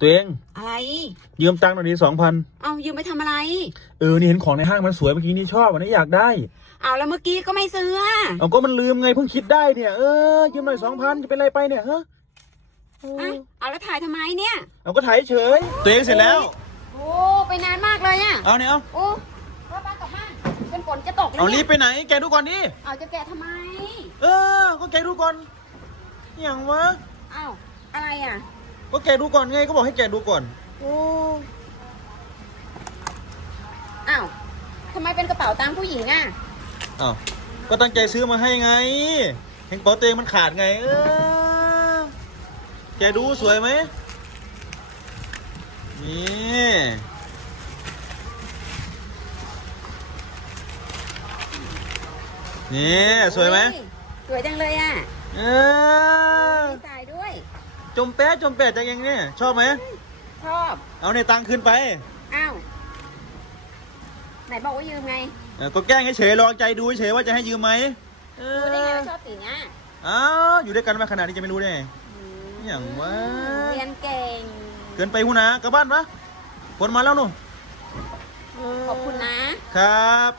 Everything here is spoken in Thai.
ตัวเอง อะไร ยืมตังค์หน่อยดิสองพันเอายืมไปทำอะไร เออ นี่เห็นของในห้างมันสวยเมื่อกี้นี่ชอบวันนี้อยากได้ เอาแล้วเมื่อกี้ก็ไม่ซื้ออะเอาก็มันลืมไงเพิ่งคิดได้เนี่ย เออ ยืมหน่อยสองพันจะเป็นไรไปเนี่ยฮะเออะอเอาแล้วถ่ายทำไมเนี่ย เอาก็ถ่ายเฉยตัวเองเสร็จแล้ว โอ้ไปนานมากเลยอะเอาเนี่ยเอาโอ้ป้าป้ากลับบ้านเป็นฝนจะตกแล้วเอารีเนี่บยไปไหน แกดูก่อนดิ เอาจะแกะทำไม เออ ก็แกดูก่อนอย่างวะ เอาอะไรอะ ก็แกดูก่อนไงก็บอกให้แกดูก่อนโอ้อ้าวทำไมเป็นกระเป๋าตังค์ผู้หญิงอะ อ้าวก็ตั้งใจซื้อมาให้ไง เห็นกระเป๋าตัวเองมันขาดไง เออแกดูสวยไหมนี่นี่สวยไหมเฮ้สวยจังเลยอะ เออมีสายด้วยจ มแป๊ะจมแป๊ะจังยังเนี่ยชอบไหม ชอบ เอาในตังค์คืนไปอ้าว ไหนบอกว่ายืมไงเออก็แกล้งเฉยๆลองใจดูเฉยๆว่าจะให้ยืมไหมเอรู้ได้ไงอว่าชอบสีเนี้ยอ้าวอยู่ด้วยกันมาขนาดนี้จะไม่รู้ได้ไง อย่างวะ เรียนเก่ง เกินไปหูนะกลับบ้านปะฝนมาแล้วหนูขอบคุณนะ ครับ